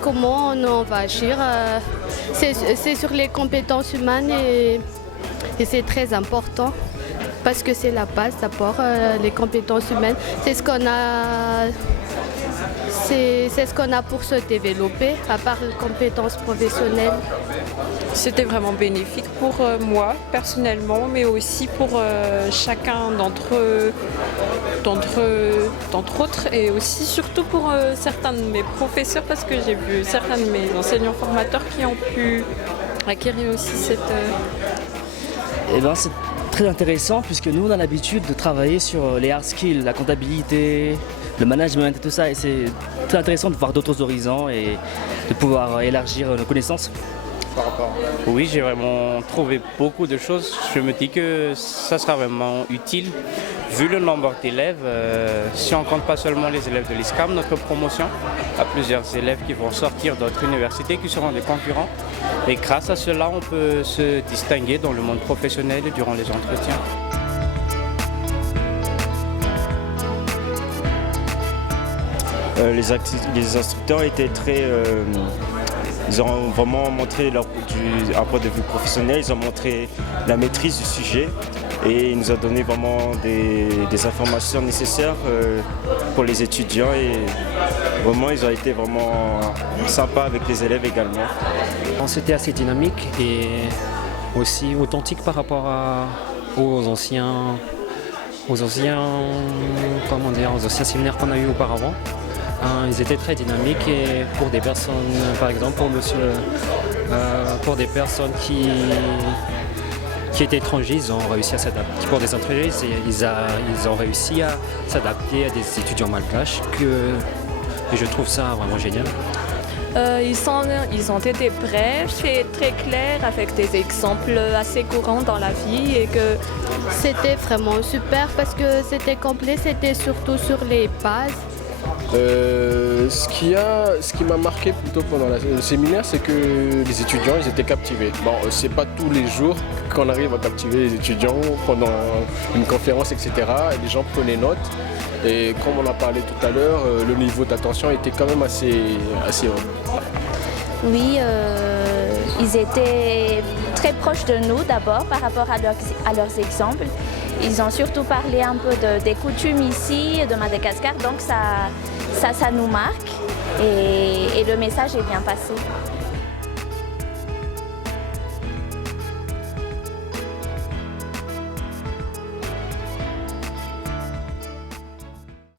comment on va agir. C'est sur les compétences humaines et c'est très important parce que c'est la base d'abord, les compétences humaines. C'est ce qu'on a pour se développer, à part les compétences professionnelles. C'était vraiment bénéfique pour moi personnellement, mais aussi pour chacun d'entre autres, et aussi surtout pour certains de mes professeurs, parce que j'ai vu certains de mes enseignants formateurs qui ont pu acquérir aussi cette... Eh ben, c'est très intéressant puisque nous on a l'habitude de travailler sur les hard skills, la comptabilité, le management et tout ça, et c'est très intéressant de voir d'autres horizons et de pouvoir élargir nos connaissances. Oui, j'ai vraiment trouvé beaucoup de choses. Je me dis que ça sera vraiment utile vu le nombre d'élèves. Si on ne compte pas seulement les élèves de l'ISCAM, notre promotion a plusieurs élèves qui vont sortir d'autres universités qui seront des concurrents. Et grâce à cela, on peut se distinguer dans le monde professionnel durant les entretiens. Les instructeurs étaient très... ils ont vraiment montré un point de vue professionnel, ils ont montré la maîtrise du sujet et ils nous ont donné vraiment des informations nécessaires pour les étudiants, et vraiment ils ont été vraiment sympas avec les élèves également. C'était assez dynamique et aussi authentique par rapport aux anciens séminaires qu'on a eu auparavant. Ils étaient très dynamiques, et pour des personnes, par exemple pour des personnes qui étaient étrangers, ils ont réussi à s'adapter. Pour des étrangers, ils ont réussi à s'adapter à des étudiants malgaches, et je trouve ça vraiment génial. Ils ont été brefs et très clairs, avec des exemples assez courants dans la vie, et que C'était vraiment super parce que c'était complet, c'était surtout sur les bases. Ce qui m'a marqué plutôt pendant le séminaire, c'est que les étudiants, ils étaient captivés. Bon, c'est pas tous les jours qu'on arrive à captiver les étudiants pendant une conférence, etc. Et les gens prenaient note. Et comme on a parlé tout à l'heure, le niveau d'attention était quand même assez haut. Oui, ils étaient très proches de nous d'abord par rapport à leurs exemples. Ils ont surtout parlé un peu des coutumes ici, de Madagascar, donc ça nous marque, et le message est bien passé.